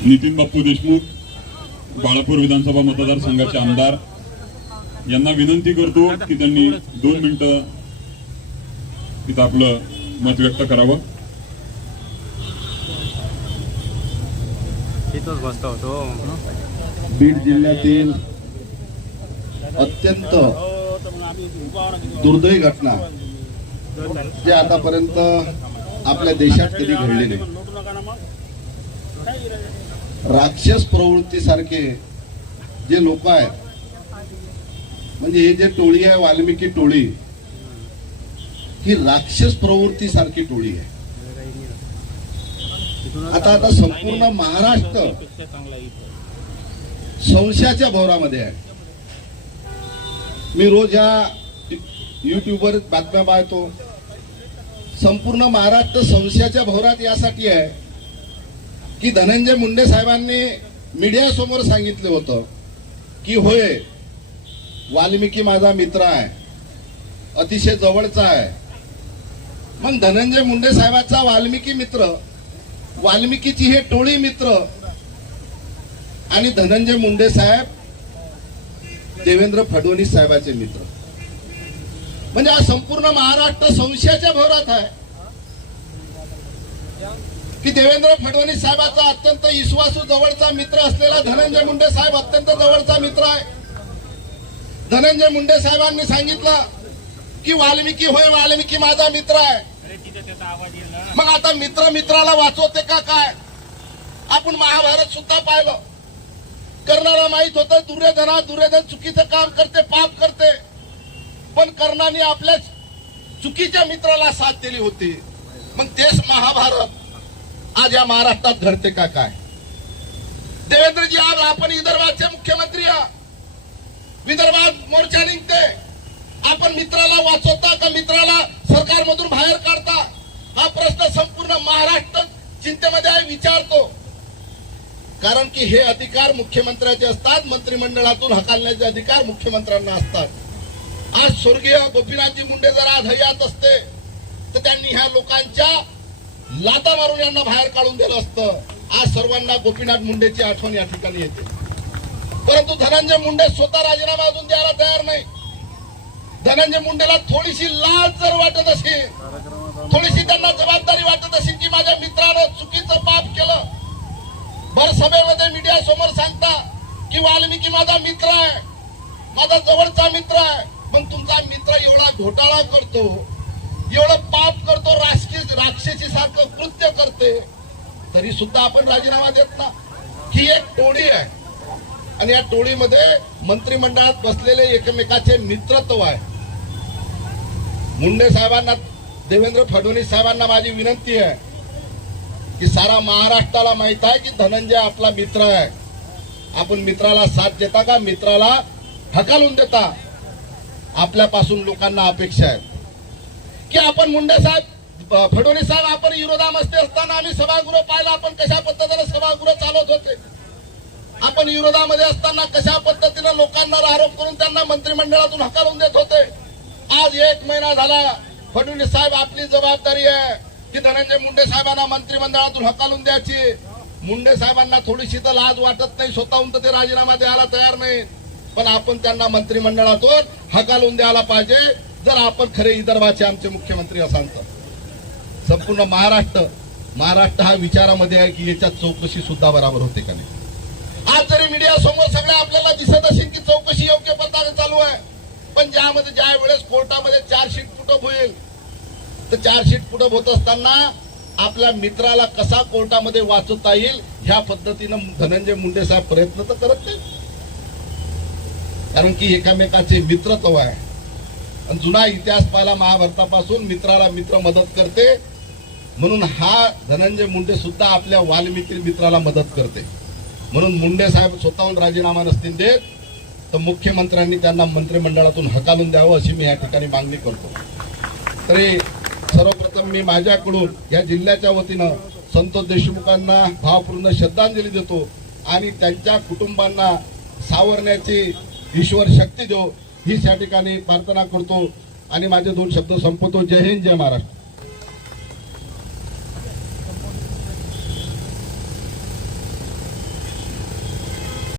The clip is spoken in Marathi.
नितीन बाप्पू देशमुख बाळापूर विधानसभा मतदारसंघाचे आमदार यांना विनंती करतो की त्यांनी 2 मिनिटं इथं आपलं मत व्यक्त करावं. बीड जिल्ह्यातील अत्यंत दुर्दैवी घटना जे आतापर्यंत आपल्या देशात कधी घडली नाही. राक्षस प्रवृत्तीसारखे जे लोक आहेत, म्हणजे हे जे टोळी आहे वाल्मिकी टोळी, ही राक्षस प्रवृत्तीसारखी टोळी आहे. आता संपूर्ण महाराष्ट्र संशयाच्या भोवरामध्ये आहे. मी रोज या युट्यूबवर बातम्या पाहतो. संपूर्ण महाराष्ट्र संशयाच्या भोवरात यासाठी आहे की धनंजय मुंडे साहेबांनी मीडिया समोर सांगितलं होतं की होय, वाल्मिकी माझा मित्र आहे, अतिशय जवळचा आहे. मग धनंजय मुंडे साहेबांचा वाल्मिकी मित्र, वाल्मिकीची हे टोळी मित्र, आणि धनंजय मुंडे साहेब देवेंद्र फडणवीस साहेबांचे मित्र. म्हणजे हा संपूर्ण महाराष्ट्र संशयाच्या भोवरात आहे की देवेंद्र फडणवीस साहेबांचा अत्यंत विश्वासू जवळचा मित्र असलेला धनंजय मुंडे साहेब अत्यंत जवळचा मित्र आहे. धनंजय मुंडे साहेबांनी सांगितलं की वाल्मिकी होय, वाल्मिकी माझा मित्र आहे. मग आता मित्र मित्राला वाचवते का काय? आपण महाभारत सुद्धा पाहिलं. कर्णाला माहित होतं दुर्योधन चुकीचं काम करते, पाप करते, पण कर्णाने आपल्या चुकीच्या मित्राला साथ दिली होती. मग तेच महाभारत आज या महाराष्ट्रात घडते का काय? देवेंद्रजी, आज आपण विदर्भाचे मुख्यमंत्री आहात. विदर्भात मोर्चा निघते, आपण मित्राला वाचवता का मित्राला सरकारमधून बाहेर काढता? हा प्रश्न संपूर्ण महाराष्ट्र चिंतेमध्ये आहे, विचारतो. कारण की हे अधिकार मुख्यमंत्र्याचे असतात, मंत्रिमंडळातून हकलण्याचे अधिकार मुख्यमंत्र्यांना असतात. आज स्वर्गीय गोपीनाथजी मुंडे जर आज हयात असते तर त्यांनी ह्या लोकांच्या लाता मारून यांना बाहेर काढून दिलं असतं. आज सर्वांना गोपीनाथ मुंडेची आठवण या ठिकाणी येते. परंतु धनंजय मुंडे स्वतः राजीनामा अजून द्यायला तयार नाही. धनंजय मुंडेला थोडीशी लाज जर वाटत असेल, थोडीशी त्यांना जबाबदारी वाटत असेल की माझ्या मित्रानं चुकीचं पाप केलं, भर सभेमध्ये मीडिया समोर सांगता की वाल्मिकी माझा मित्र आहे, माझा जवळचा मित्र आहे. मग तुमचा मित्र एवढा घोटाळा करतो, एवढं पाप करतो, राक्षसी सारखं कृत्य करते, तरी सुद्धा आपण राजीनामा देत ना. ही एक टोळी आहे आणि या टोळीमध्ये मंत्रिमंडळात बसलेले एकमेकाचे मित्रत्व आहे. मुंडे साहेबांना, देवेंद्र फडणवीस साहेबांना माझी विनंती आहे की सारा महाराष्ट्राला माहित आहे की धनंजय आपला मित्र आहे. आपण मित्राला साथ देता का मित्राला हकालून देता? आपल्यापासून लोकांना अपेक्षा आहे की आपण मुंडे साहेब, फडणवीस साहेब, आपण विरोधामध्ये असताना आम्ही सभागृह पाहिलं, आपण कशा पद्धतीने सभागृह चालवत होते. आपण विरोधामध्ये असताना कशा पद्धतीने लोकांवर आरोप करून त्यांना मंत्रिमंडळातून हकालून देत होते. आज 1 महिना झाला, फडणवीस साहेब आपली जबाबदारी आहे की धनंजय मुंडे साहेबांना मंत्रिमंडळातून हकालून द्यायची. मुंडे साहेबांना थोडीशी तर लाज वाटत नाही, स्वतःहून तर ते राजीनामा द्यायला तयार नाही, पण आपण त्यांना मंत्रिमंडळातून हकालून द्यायला पाहिजे जर आपण खरे विदर्भाचे आमचे मुख्यमंत्री असाल तर. संपूर्ण महाराष्ट्र हा विचारामध्ये आहे की याच्यात चौकशी सुद्धा बरोबर होते का नाही. आज जरी मीडिया समोर सगळ्या आपल्याला दिसत असेल की चौकशी योग्य पद्धतीने चालू आहे, पण ज्या वेळेस कोर्टामध्ये चार्जशीट पुटअप होईल, तर चार्जशीट पुटअप होत असताना आपल्या मित्राला कसा कोर्टामध्ये वाचवता येईल ह्या पद्धतीनं धनंजय मुंडे साहेब प्रयत्न तर करत नाही. कारण की एकामेकाचे मित्रत्व आहे. आणि जुना इतिहास पाहिला महाभारतापासून, मित्राला मित्र मदत करते, म्हणून हा धनंजय मुंडे सुद्धा आपल्या वाल्मिकी मित्राला मदत करते. म्हणून मुंडे साहेब स्वतःहून राजीनामा नसतील देत तर मुख्यमंत्र्यांनी त्यांना मंत्रिमंडळातून हकालून द्यावं अशी मी या ठिकाणी मागणी करतो. तरी सर्वप्रथम मी माझ्याकडून या जिल्ह्याच्या वतीनं संतोष देशमुखांना भावपूर्ण श्रद्धांजली देतो आणि त्यांच्या कुटुंबांना सावरण्याची ईश्वर शक्ती देव हीच या ठिकाणी प्रार्थना करतो आणि माझे 2 शब्द संपवतो. जय हिंद, जय महाराष्ट्र.